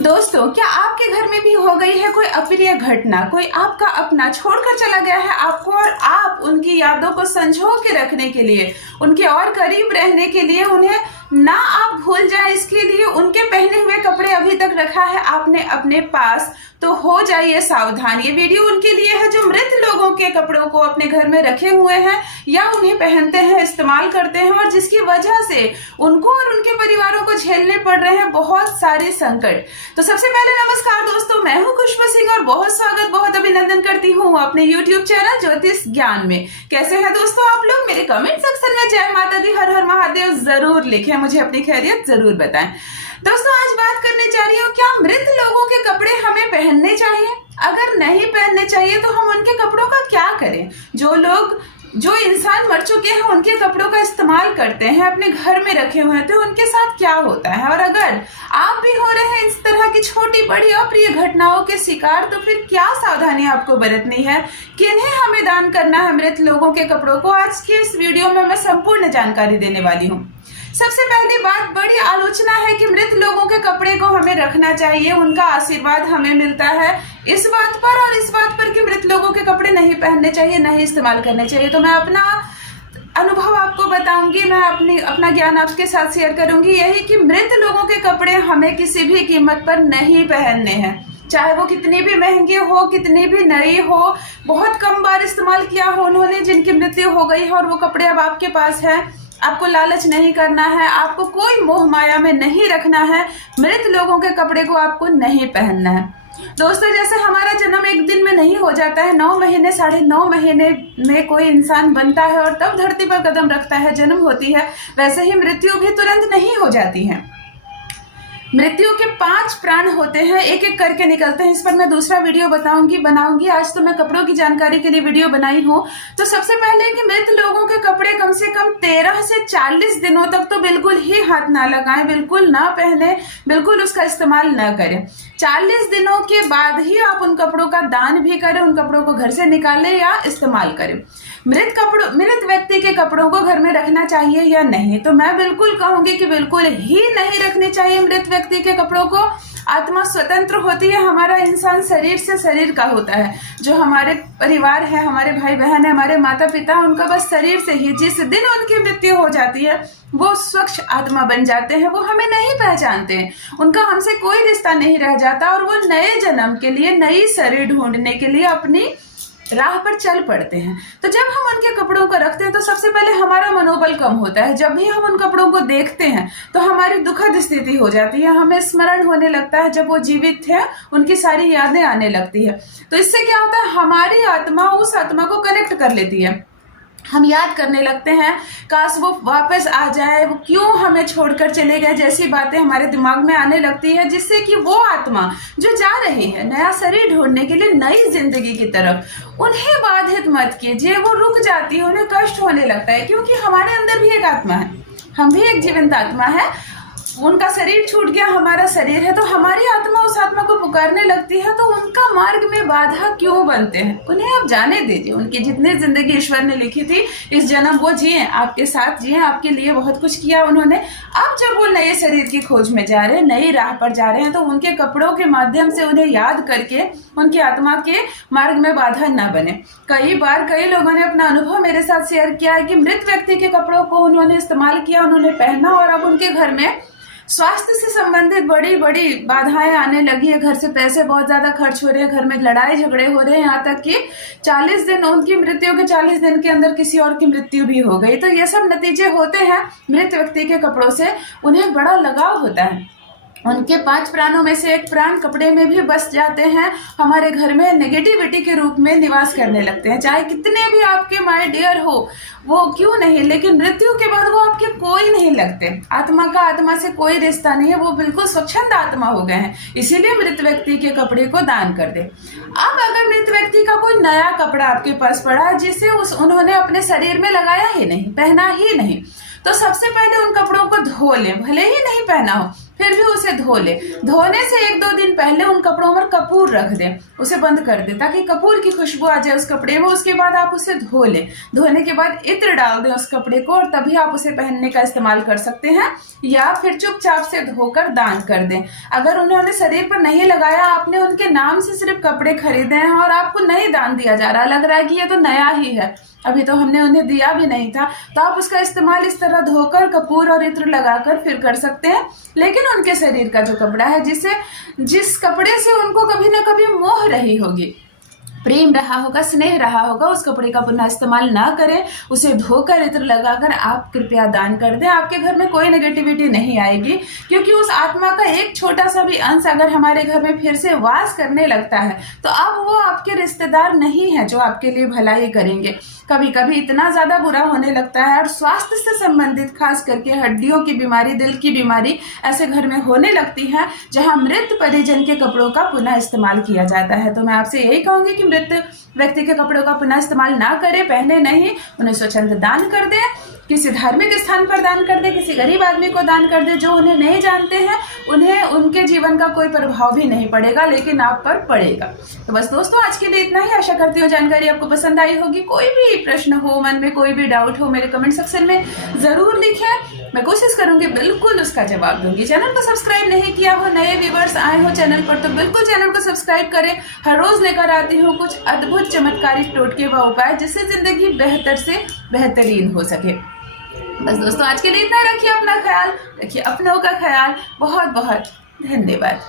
दोस्तों, क्या आपके घर में भी हो गई है कोई अप्रिय घटना? कोई आपका अपना छोड़कर चला गया है आपको, और आप उनकी यादों को संजो के रखने के लिए, उनके और करीब रहने के लिए, उन्हें ना आप भूल जाए इसके लिए उनके पहने हुए कपड़े अभी तक रखा है आपने अपने पास, तो हो जाइए सावधान। ये वीडियो उनके लिए है जो मृत लोगों के कपड़ों को अपने घर में रखे हुए हैं या उन्हें पहनते हैं, इस्तेमाल करते हैं, और जिसकी वजह से उनको और उनके परिवारों को झेलने पड़ रहे हैं बहुत सारे संकट। तो सबसे पहले नमस्कार दोस्तों, मैं हूं खुशबू सिंह और बहुत स्वागत, बहुत अभिनंदन करती हूं अपने YouTube चैनल ज्योतिष ज्ञान में। कैसे हैं दोस्तों आप लोग? मेरे कमेंट सेक्शन में जय माता दी, हर हर महादेव जरूर लिखें, मुझे अपनी खैरियत जरूर बताएं। दोस्तों, आज बात करने जा रही हूँ, क्या मृत लोगों के कपड़े हमें पहनने चाहिए? अगर नहीं पहनने चाहिए तो हम उनके कपड़ों का क्या करें? जो इंसान मर चुके हैं उनके कपड़ों का इस्तेमाल करते हैं, अपने घर में रखे हुए हैं, तो उनके साथ क्या होता है? और अगर आप भी हो रहे हैं इस तरह की छोटी बड़ी अप्रिय घटनाओं के शिकार, तो फिर क्या सावधानी आपको बरतनी है? किन्हें हमें दान करना है मृत लोगों के कपड़ों को? आज की इस वीडियो में मैं संपूर्ण जानकारी देने वाली हूँ। सबसे पहली बात, बड़ी आलोचना है कि मृत लोगों के कपड़े को हमें रखना चाहिए, उनका आशीर्वाद हमें मिलता है इस बात पर, और इस बात पर कि मृत लोगों के कपड़े नहीं पहनने चाहिए, नहीं इस्तेमाल करने चाहिए। तो मैं अपना अनुभव आपको बताऊंगी, मैं अपना ज्ञान आपके साथ शेयर करूंगी, यही कि मृत लोगों के कपड़े हमें किसी भी कीमत पर नहीं पहनने हैं, चाहे वो कितनी भी महंगे हो, कितनी भी नई हो, बहुत कम बार इस्तेमाल किया हो उन्होंने, जिनकी मृत्यु हो गई है और वो कपड़े अब आपके पास है। आपको लालच नहीं करना है, आपको कोई मोह माया में नहीं रखना है, मृत लोगों के कपड़े को आपको नहीं पहनना है। दोस्तों, जैसे हमारा जन्म एक दिन में नहीं हो जाता है, 9 महीने 9.5 महीने में कोई इंसान बनता है और तब धरती पर कदम रखता है, जन्म होती है, वैसे ही मृत्यु भी तुरंत नहीं हो जाती है। मृत्यु के 5 प्राण होते हैं, एक एक करके निकलते हैं। इस पर मैं दूसरा वीडियो बनाऊंगी। आज तो मैं कपड़ों की जानकारी के लिए वीडियो बनाई हूँ। तो सबसे पहले कि मृत लोगों के कपड़े कम से कम 13 से 40 दिनों तक तो बिल्कुल ही हाथ ना लगाएं, बिल्कुल ना पहने, बिल्कुल उसका इस्तेमाल ना करें। 40 दिनों के बाद ही आप उन कपड़ों का दान भी करें, उन कपड़ों को घर से निकालें या इस्तेमाल करें। मृत व्यक्ति के कपड़ों को घर में रखना चाहिए या नहीं? तो मैं बिल्कुल कहूंगी कि बिल्कुल ही नहीं रखने चाहिए मृत व्यक्ति के कपड़ों को। आत्मा स्वतंत्र होती है, हमारा इंसान शरीर से शरीर का होता है। जो हमारे परिवार है, हमारे भाई बहन है, हमारे माता पिता, उनका बस शरीर से ही जिस दिन उनकी मृत्यु हो जाती है वो स्वच्छ आत्मा बन जाते हैं, वो हमें नहीं पहचानते हैं, उनका हमसे कोई रिश्ता नहीं रह जाता, और वो नए जन्म के लिए, नई शरीर ढूंढने के लिए अपनी राह पर चल पड़ते हैं। तो जब हम उनके कपड़ों को रखते हैं तो सबसे पहले हमारा मनोबल कम होता है। जब भी हम उन कपड़ों को देखते हैं तो हमारी दुखद स्थिति हो जाती है, हमें स्मरण होने लगता है जब वो जीवित थे, उनकी सारी यादें आने लगती है। तो इससे क्या होता है, हमारी आत्मा उस आत्मा को कनेक्ट कर लेती है, हम याद करने लगते हैं, काश वो वापस आ जाए, वो क्यों हमें छोड़कर चले गए, जैसी बातें हमारे दिमाग में आने लगती है, जिससे कि वो आत्मा जो जा रही है नया शरीर ढूंढने के लिए, नई जिंदगी की तरफ, उन्हें बाधित मत कीजिए। वो रुक जाती है, उन्हें कष्ट होने लगता है, क्योंकि हमारे अंदर भी एक आत्मा है, हम भी एक जीवंत आत्मा है। उनका शरीर छूट गया, हमारा शरीर है, तो हमारी आत्मा उस आत्मा को पुकारने लगती है। तो उनका मार्ग में बाधा क्यों बनते हैं? उन्हें आप जाने दीजिए, उनकी जितनी जिंदगी ईश्वर ने लिखी थी इस जन्म वो जिए, आपके साथ जिए, आपके लिए बहुत कुछ किया उन्होंने। अब जब वो नए शरीर की खोज में जा रहे हैं, नई राह पर जा रहे हैं, तो उनके कपड़ों के माध्यम से उन्हें याद करके उनकी आत्मा के मार्ग में बाधा न बने। कई बार कई लोगों ने अपना अनुभव मेरे साथ शेयर किया है कि मृत व्यक्ति के कपड़ों को उन्होंने इस्तेमाल किया, उन्होंने पहना, और अब उनके घर में स्वास्थ्य से संबंधित बड़ी बड़ी बाधाएं आने लगी है, घर से पैसे बहुत ज्यादा खर्च हो रहे हैं, घर में लड़ाई झगड़े हो रहे हैं, यहाँ तक कि 40 दिन, उनकी मृत्यु के 40 दिन के अंदर किसी और की मृत्यु भी हो गई। तो ये सब नतीजे होते हैं मृत व्यक्ति के कपड़ों से। उन्हें बड़ा लगाव होता है, उनके 5 प्राणों में से एक प्राण कपड़े में भी बस जाते हैं, हमारे घर में नेगेटिविटी के रूप में निवास करने लगते हैं। चाहे कितने भी आपके माय डियर हो, वो क्यों नहीं, लेकिन मृत्यु के बाद वो आपके कोई नहीं लगते। आत्मा का आत्मा से कोई रिश्ता नहीं है, वो बिल्कुल स्वच्छंद आत्मा हो गए हैं। इसीलिए मृत व्यक्ति के कपड़े को दान कर दे। अब अगर मृत व्यक्ति का कोई नया कपड़ा आपके पास पड़ा है जिसे उन्होंने अपने शरीर में लगाया ही नहीं, पहना ही नहीं, तो सबसे पहले उन कपड़ों को धो लें, भले ही नहीं पहना हो फिर भी उसे धो ले। धोने से 1-2 दिन पहले उन कपड़ों पर कपूर रख दें, उसे बंद कर दें ताकि कपूर की खुशबू आ जाए उस कपड़े में। उसके बाद आप उसे धो लें, धोने के बाद इत्र डाल दें उस कपड़े को और तभी आप उसे पहनने का इस्तेमाल कर सकते हैं, या फिर चुपचाप से धोकर दान कर दें। अगर उन्होंने शरीर पर नहीं लगाया, आपने उनके नाम से सिर्फ कपड़े खरीदे हैं और आपको नहीं दान दिया जा रहा, लग रहा है कि ये तो नया ही है, अभी तो हमने उन्हें दिया भी नहीं था, तो आप उसका इस्तेमाल इस तरह धोकर कपूर और इत्र लगाकर फिर कर सकते हैं। लेकिन उनके शरीर का जो कपड़ा है, जिस कपड़े से उनको कभी ना कभी मोह रही होगी, प्रेम रहा होगा, स्नेह रहा होगा, उस कपड़े का पुनः इस्तेमाल ना करें। उसे धोकर इत्र लगाकर आप कृपया दान कर दें। आपके घर में कोई नेगेटिविटी नहीं आएगी, क्योंकि उस आत्मा का एक छोटा सा भी अंश अगर हमारे घर में फिर से वास करने लगता है तो अब वो आपके रिश्तेदार नहीं है जो आपके लिए भलाई करेंगे। कभी कभी इतना ज्यादा बुरा होने लगता है और स्वास्थ्य से संबंधित, खास करके हड्डियों की बीमारी, दिल की बीमारी ऐसे घर में होने लगती है जहां मृत परिजन के कपड़ों का पुनः इस्तेमाल किया जाता है। तो मैं आपसे यही कहूंगी कि मृत व्यक्ति के कपड़ों का पुनः इस्तेमाल ना करें, पहने नहीं, उन्हें स्वच्छंद दान कर दें, किसी धार्मिक स्थान पर दान कर दे, किसी गरीब आदमी को दान कर दे जो उन्हें नहीं जानते हैं, उन्हें उनके जीवन का कोई प्रभाव भी नहीं पड़ेगा, लेकिन आप पर पड़ेगा। तो बस दोस्तों, आज के लिए इतना ही। आशा करती हूँ जानकारी आपको पसंद आई होगी। कोई भी प्रश्न हो, मन में कोई भी डाउट हो, मेरे कमेंट सेक्शन में जरूर लिखें, मैं कोशिश करूंगी बिल्कुल उसका जवाब दूंगी। चैनल को सब्सक्राइब नहीं किया हो, नए व्यूवर्स आए हो चैनल पर, तो बिल्कुल चैनल को सब्सक्राइब करें। हर रोज लेकर आती हूँ कुछ अद्भुत चमत्कारिक टोटके व उपाय, जिससे जिंदगी बेहतर से बेहतरीन हो सके। बस दोस्तों, आज के लिए इतना। रखिए अपना ख्याल, रखिए अपनों का ख्याल। बहुत बहुत धन्यवाद।